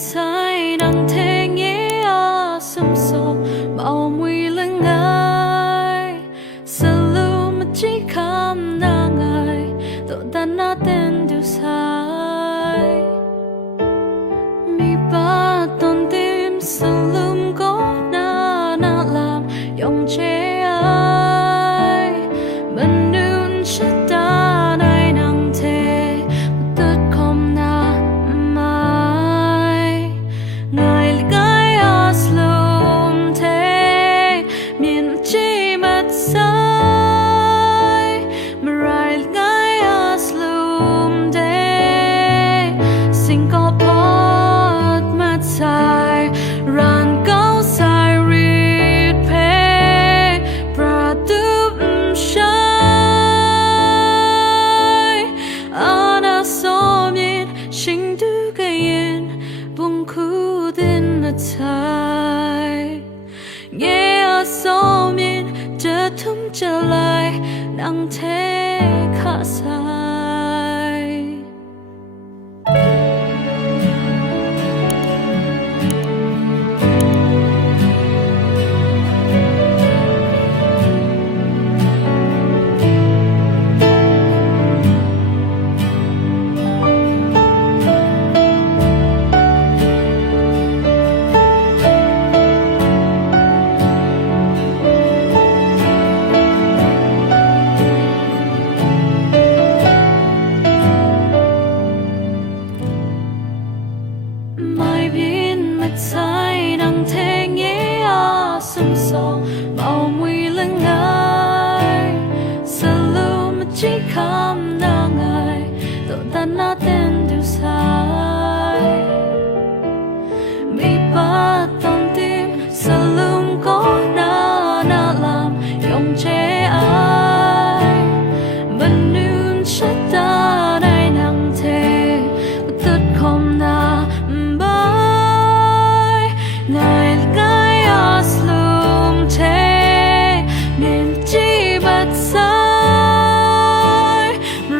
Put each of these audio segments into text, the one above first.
sai nắng thế nghĩa sum so màu mùi lưng ai selalu mesti kam nangai to dana ten du sai mi ba ton tim selalu có na làm yong che ai mình đun chết ta này nắng thế tất không na mai ngài cái aslum thế miền chi mất sai marai cái aslum thế Singapore mất sai ran cao sai read pay pratum shai ana somien sing du gayen bung khu din na tai nghe somienจะทุ่มจะลายนังเทขาสาย mai biến mặt sai nắng thế nghĩa sum so màu mùi lưng ai selalu mesti kam nangai to dana ten du sai mi ba ton tim selalu có na làm yong che ai mình nun chết ta này nắng thế tất không na ngài cái aslum thế miền chi bất sai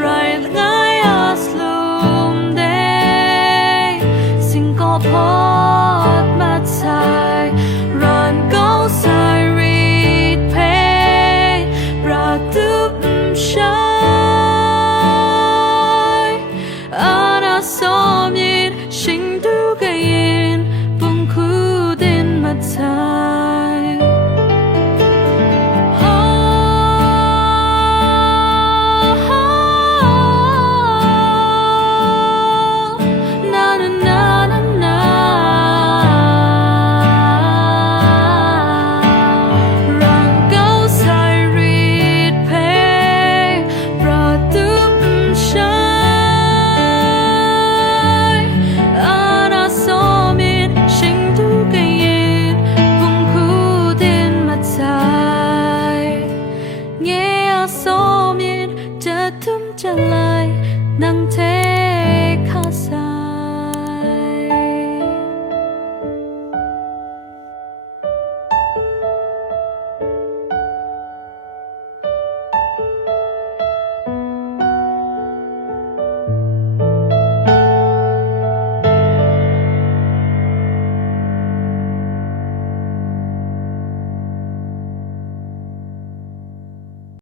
rai ngài aslum đây Singapore mất sai ran cao sai read pay pratum shai ana somien sing du gayen bung khu din mất sai na na na na na ran cao sai read pay pratum shai ana somien sing du gayen bung khu din mất sai nghe somienจะทุ่มจะล